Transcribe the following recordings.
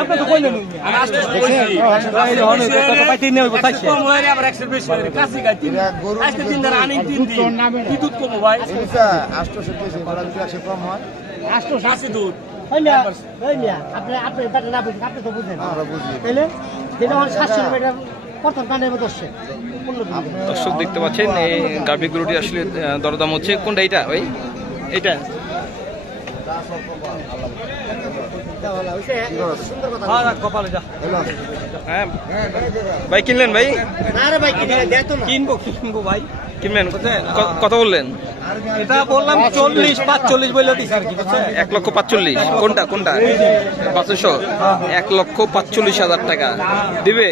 আপনি তো কইলেন আমি আসতে কইছি এই হনে কত পাইতে নেই কোথাইছে কম হইরে আবার 120 করে কাছে গাই তিন আজকে তিন দিন আনি তিন দিন কি দুধ কম ভাই এটা 800 কেজি বড় যদি আসে কম হয় 880 দুধ হই মিয়া আপনি বাটা না বুঝেন আপনি তো বুঝেন আমরা বুঝি তাইলে যেটা 700 টাকা প্রথম টানের মতো আসছে দর্শক দেখতে পাচ্ছেন এই গাভী গরুটি আসলে দরদাম হচ্ছে কোনটা এটা ভাই এটা কপালে যা হ্যাঁ ভাই কিনলেন ভাই আরে ভাই কিনবো ভাই কিনবেন কত বললেন এটা বললাম 40 45 বলে দিছি আর কি বুঝছেন 1,45,000 কোনটা 500 1,45,000 টাকা দিবে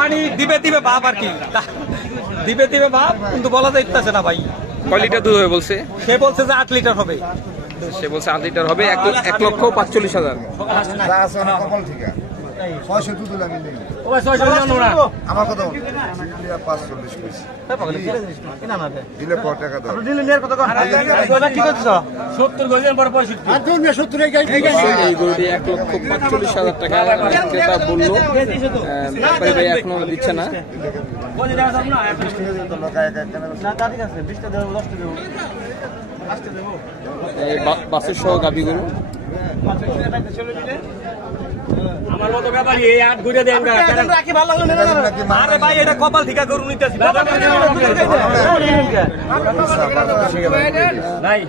মানে দিবে বাপ আর কি দিবে বাপ কিন্তু বলা যাইতেছে না ভাই কয় লিটার দুধ হবে বলছে সে বলছে যে 8 লিটার হবে সে বলছে 8 লিটার হবে 1,45,000 যা আছে অনেক কপাল ঠিক আছে 600 দুধ আমি নেই ও 600 জানো না আমার কথা বল 540 কইছি দিলে কত টাকা দাও দিলে নিয়ার কত কম এটা কি করছ 70 গজের পর 65 আর তুমি 70 এ গাই এই গরুটি 1,45,000 টাকা ক্রেতা বললো ব্যাপারী ভাই এখনো দিচ্ছে না বলে দাও না 20 টাকা তো লোক এক এক কেনা না ঠিক আছে 20 টা দেব 10 টা দেব 10 টা দেব এই বাসুর সহ গাভী গরু আমার মতো ব্যাপারী এই 8 ঘুরে দেন রাখি ভালো লাগলো না আরে ভাই এটা কপাল ঠিকা গরু নিতেছি নাই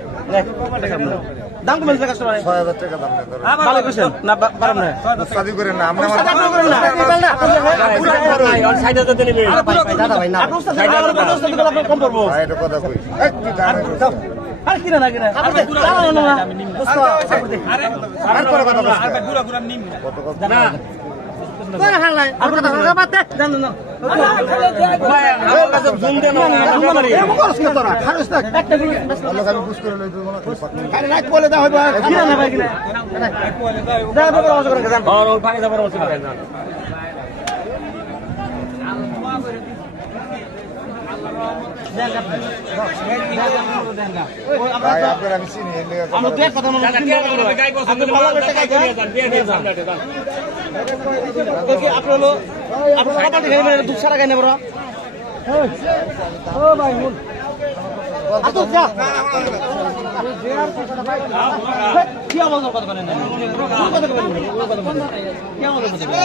দাম কম আছে কাস্টমার 6000 টাকা দাম নেই ভালো কইছেন না পারম না সাদি করে না আমরা আর সাইডে তো দেবে দাদা ভাই না আপনি কম করব ভাই এটা কথা কই একটু দাম আর কিনা না কিনা আর চালানো না আরে আর করে কথা বল আর গুড়া গুড়া নিম কত কত না কোন হালাই আর কথা কথা বাতে জান না ভাই আমার কাছে জুম দেন না জুম মারি করছ না তোরা খারস না একটা লোক আমি বুঝ করে লই দেব না খালি রাত বলে দাও ভাই কিনা না ভাই কিনা যা বাবা অবশ্য করে যান আর পানি যাবার অবশ্য করে যান ভাই আপনার আমি চিনি এই লেগে আমরা দেখ কথা না গাই গোছ আপনি ভালো করে টাকা দিয়ে যান দেখি আপনি হলো আপনি খাবার খেয়ে মানে দুধ সারা গায় না বড় ও ভাই মুন আতো যা কি আওয়াজ কত করে না কত করে কি আওয়াজ কত করে